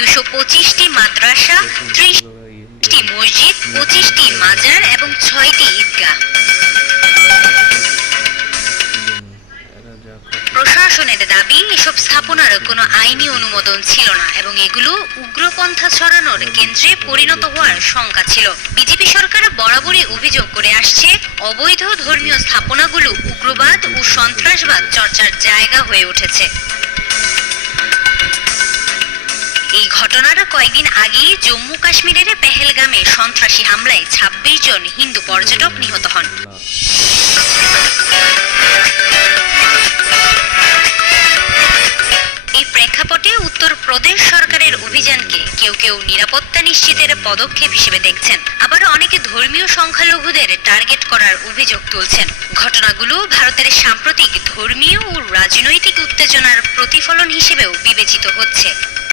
দুশো পঁচিশটি মাদ্রাসা, ত্রিশটি মসজিদ, পঁচিশটি মাজার এবং ছয়টি ঈদগাহ। প্রশাসনের দাবি, এসব স্থাপনার কোনো আইনি অনুমোদন ছিল না এবং এগুলো উগ্রপন্থা ছড়ানোর কেন্দ্রে পরিণত হওয়ার শঙ্কা ছিল। বিজেপি সরকার বরাবরই অভিযোগ করে আসছে, অবৈধ ধর্মীয় স্থাপনাগুলো উগ্রবাদ ও সন্ত্রাসবাদ চর্চার জায়গা হয়ে উঠেছে। এই ঘটনার কয়েকদিন আগেই জম্মু কাশ্মীরের পেহেলগামে সন্ত্রাসী হামলায় ছাব্বিশ জন হিন্দু পর্যটক নিহত হন। এই প্রেক্ষাপটে উত্তরপ্রদেশ সরকারের অভিযানকে কেউ কেউ নিরাপত্তা নিশ্চিতের পদক্ষেপ হিসেবে দেখছেন। আবার অনেকে ধর্মীয় সংখ্যালঘুদের টার্গেট করার অভিযোগ তুলছেন। ঘটনাগুলো ভারতের সাম্প্রতিক ধর্মীয় ও রাজনৈতিক উত্তেজনার প্রতিফলন হিসেবেও বিবেচিত হচ্ছে।